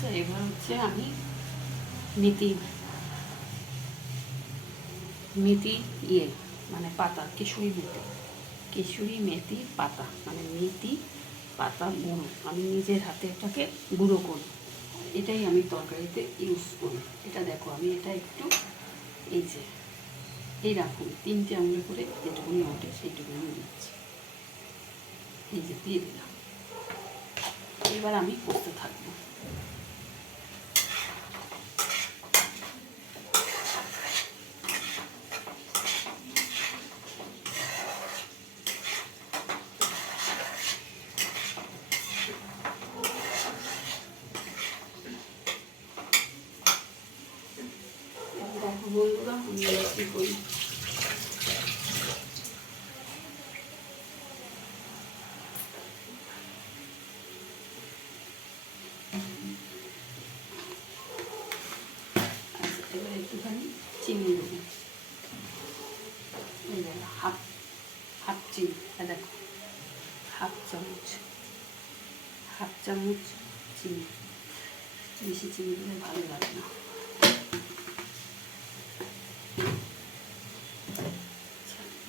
আচ্ছা, এবার হচ্ছে আমি মেথি মেথি মানে পাতা, কেশরি মেথি পাতা, মানে মেথি পাতা গুঁড়ো, আমি নিজের হাতে এটাকে গুঁড়ো করি। এটাই আমি তরকারিতে ইউজ করি। এটা দেখো, আমি এটা একটু এই রাখুন 3টে আঙুলে করে যেটুকুনি ওঠে সেইটুকুনি আমি দিচ্ছি। দিয়ে দিলাম। এবার আমি করতে থাকবো। বন্ধুরা, আমি কী করি, এবার একটুখানি চিনি দেবো। এই দেখো, হাফ চিনি, দেখো হাফ চামচ চিনি। বেশি চিনি দিলে ভালো লাগে না।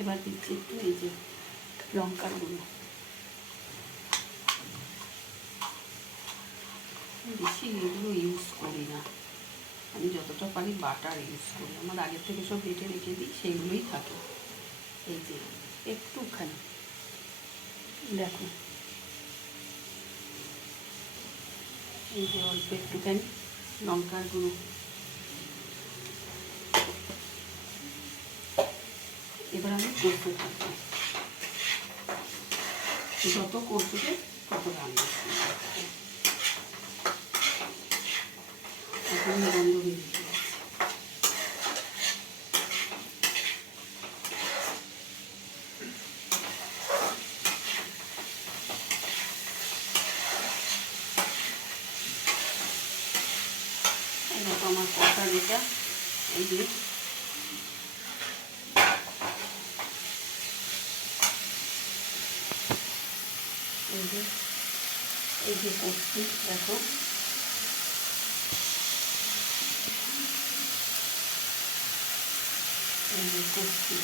এবার দিচ্ছি একটু লঙ্কার গুঁড়ো। বেশি এগুলো ইউজ করি না, আমি যতটা পারি বাটার ইউজ করি। আমার আগের থেকে সব বেটে রেখে দিই, সেইগুলোই থাকে। একটুখানি দেখো, অল্প একটুখানি লঙ্কার গুঁড়ো। এবার আমি করতে থাকবো, যত করতে তত রান্না এখন গন্ধ বেরিয়ে যাচ্ছে। দেখো আমার কষা যেটা, এই যে করছি, দেখো করছি।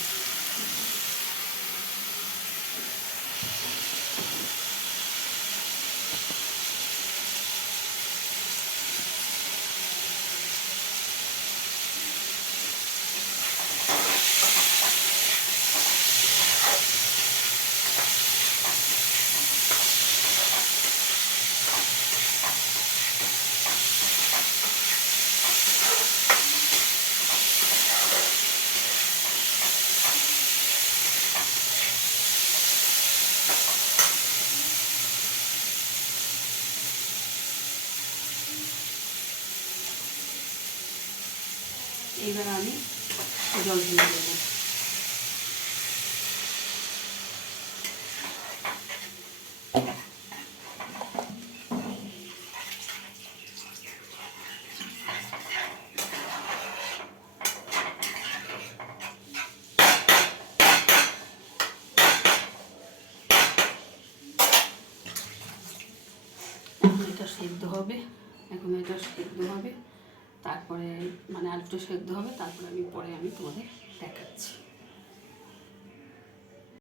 এবার আমি জল দিয়ে দেবো। এটা সেদ্ধ হবে, তারপরে মানে আলুটা সেদ্ধ হবে, তারপরে আমি তোমাদের দেখাচ্ছি।